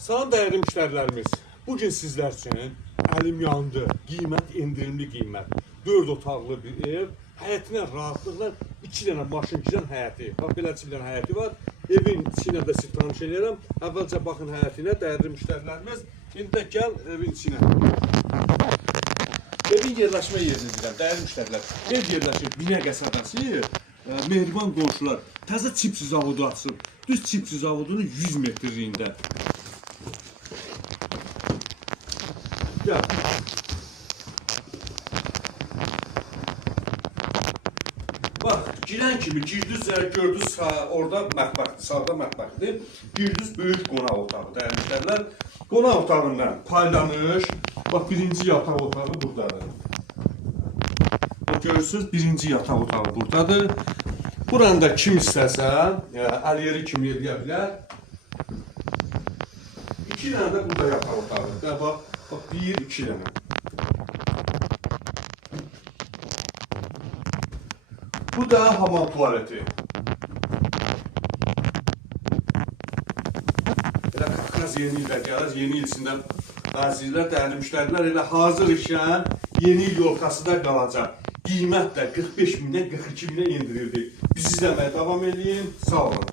Salam dəyərli müştərilərimiz. Bugün sizlər üçün əlim yandı, qiymət endirimli qiymət. 4 otaqlı bir ev, həyətinə rahatlıqla 2 dənə maşın girən həyəti. Bax beləçə bir dənə həyəti var. Evin içinə də sizi tanış edirəm. Əvvəlcə baxın həyətinə dəyərli müştərilərimiz. İndi də gəl evin içinə. Evin yerləşmə yerini deyirəm, dəyərli müştərilər. Ev yerləşir Binəqə sadası. Mehriban qonşular təzə çipsi zavodu açıb. Düz çipsi zavodunun 100 metrliyində. Gel. Bak, girən kimi girdiniz, gördünüz orada mətbəxdir, sağda mətbəxdir. Girdiniz böyük qonaq otağı, dəyərli müştərilər. Qonaq otağından paylanış. Bak, birinci yataq otağı buradadır. Görürsünüz, birinci yataq otağı buradadır. Buranı da kim istəsə, əliyeri kimi eləyə bilər. 2 dənə də burada yataq otağı. Bax, 1-2 dənə. Bu da hamam tuvaleti. Elə Qafqaz yeni ildə gəlir, yeni il içindən nazirlər, dəyərli müştərilər elə hazır işən yeni il ortasında qalacaq. Qiymət də 45 mindən 42 minə indirildi. Bizi izləməyə davam edin. Sağ olun.